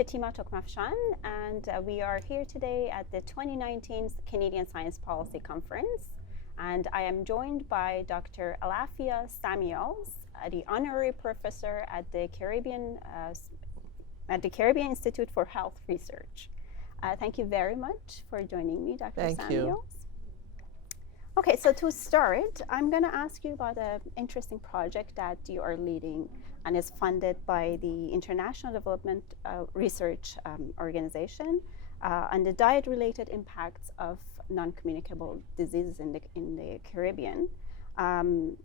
Fatima Tokhmafshan, and we are here today at the 2019 Canadian Science Policy Conference. And I am joined by Dr. Alafia Samuels, the honorary professor at the Caribbean Institute for Health Research. Thank you very much for joining me, Dr. Thank Samuels. you. Okay, so to start, I'm going to ask you about an interesting project that you are leading and is funded by the International Development Research Organization on the diet-related impacts of non-communicable diseases in the Caribbean. Can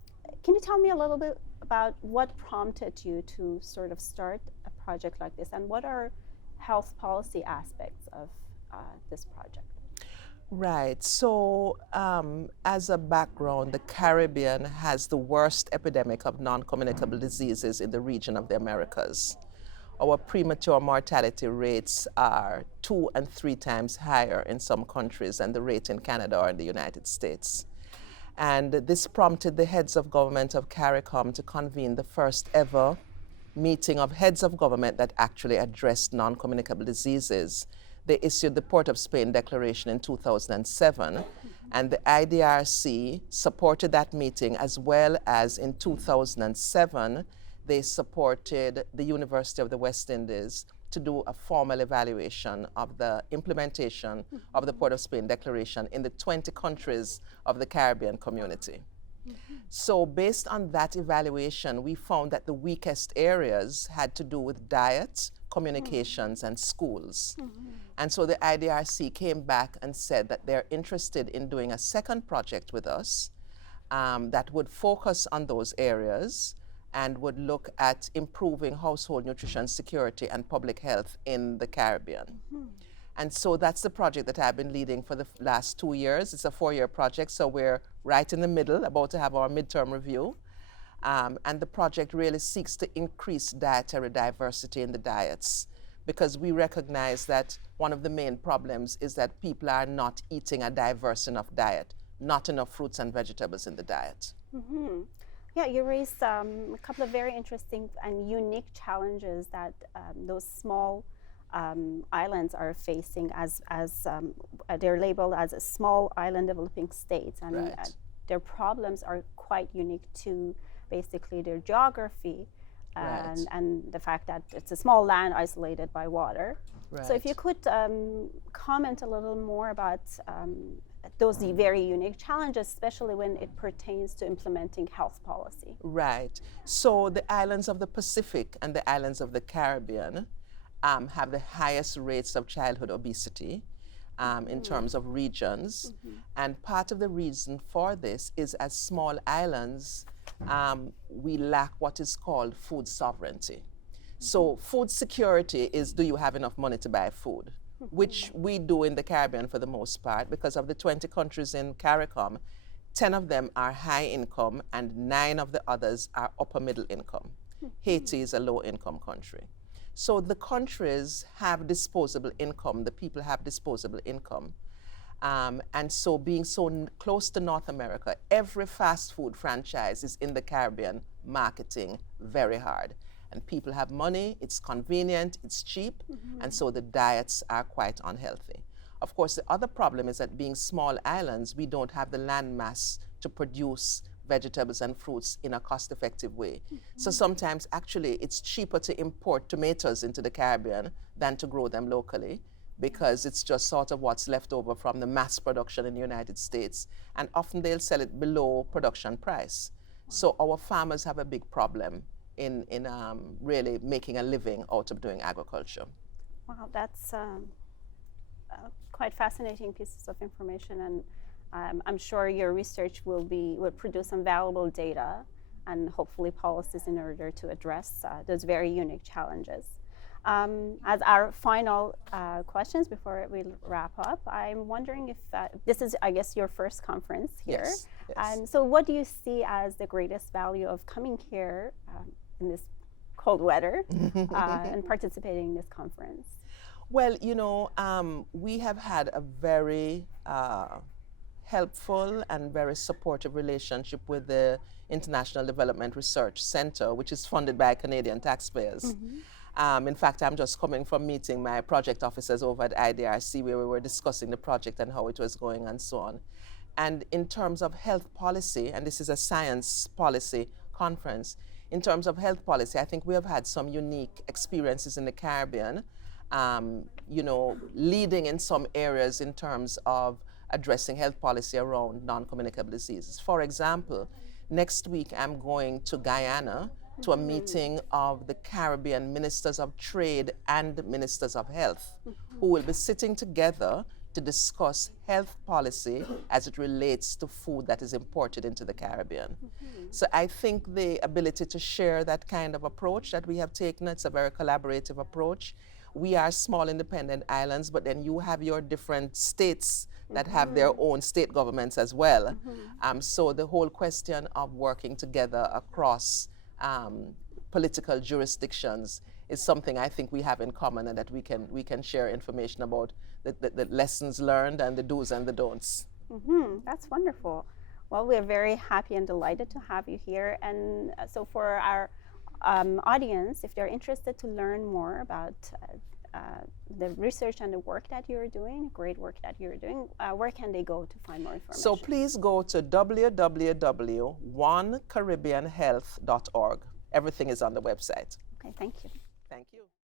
you tell me a little bit about what prompted you to sort of start a project like this, and what are health policy aspects of this project? Right. So, as a background, the Caribbean has the worst epidemic of non-communicable diseases in the region of the Americas. Our premature mortality rates are 2 and 3 times higher in some countries than the rate in Canada or in the United States. And this prompted the heads of government of CARICOM to convene the first ever meeting of heads of government that actually addressed non-communicable diseases. They issued the Port of Spain Declaration in 2007, and the IDRC supported that meeting, as well as in 2007, they supported the University of the West Indies to do a formal evaluation of the implementation of the Port of Spain Declaration in the 20 countries of the Caribbean community. So based on that evaluation, we found that the weakest areas had to do with diet, communications, and schools. And so the IDRC came back and said that they're interested in doing a second project with us that would focus on those areas and would look at improving household nutrition security and public health in the Caribbean. And so that's the project that I've been leading for the last 2 years. It's a 4-year project, so we're right in the middle, about to have our midterm review. And the project really seeks to increase dietary diversity in the diets, because we recognize that one of the main problems is that people are not eating a diverse enough diet, not enough fruits and vegetables in the diet. Yeah, you raised a couple of very interesting and unique challenges that those small islands are facing as they're labeled as a small island developing states, and Right. Their problems are quite unique to basically their geography and the fact that it's a small land isolated by water. Right. So if you could comment a little more about those very unique challenges, especially when it pertains to implementing health policy. Right. So the islands of the Pacific and the islands of the Caribbean have the highest rates of childhood obesity in terms of regions. And part of the reason for this is, as small islands, we lack what is called food sovereignty. So food security is, do you have enough money to buy food? Which we do in the Caribbean for the most part, because of the 20 countries in CARICOM, 10 of them are high income and 9 of the others are upper middle income. Haiti is a low income country. So the countries have disposable income, the people have disposable income. And so being so close to North America, every fast food franchise is in the Caribbean marketing very hard. And people have money, it's convenient, it's cheap, and so the diets are quite unhealthy. Of course, the other problem is that being small islands, we don't have the land mass to produce vegetables and fruits in a cost-effective way. So sometimes actually it's cheaper to import tomatoes into the Caribbean than to grow them locally, because it's just sort of what's left over from the mass production in the United States, and often they'll sell it below production price. So our farmers have a big problem in really making a living out of doing agriculture. Wow, that's quite fascinating pieces of information, and I'm sure your research will produce some valuable data and hopefully policies in order to address those very unique challenges. As our final questions before we wrap up, I'm wondering if this is, I guess, your first conference here. Yes, yes. And so what do you see as the greatest value of coming here in this cold weather and participating in this conference? Well, you know, we have had a very helpful and very supportive relationship with the International Development Research Center, which is funded by Canadian taxpayers. In fact, I'm just coming from meeting my project officers over at IDRC where we were discussing the project and how it was going and so on. And in terms of health policy, and this is a science policy conference, in terms of health policy, I think we have had some unique experiences in the Caribbean, leading in some areas in terms of addressing health policy around non-communicable diseases. For example, next week I'm going to Guyana to a meeting of the Caribbean Ministers of Trade and Ministers of Health, who will be sitting together to discuss health policy as it relates to food that is imported into the Caribbean. So I think the ability to share that kind of approach that we have taken, it's a very collaborative approach. We are small independent islands, but then you have your different states that have their own state governments as well. So the whole question of working together across political jurisdictions is something I think we have in common, and that we can share information about the lessons learned and the do's and the don'ts. That's wonderful. Well, we're very happy and delighted to have you here. And so for our audience, if they're interested to learn more about the research and the work that you're doing, great work that you're doing, where can they go to find more information? So please go to www.onecaribbeanhealth.org. Everything is on the website. Okay, thank you.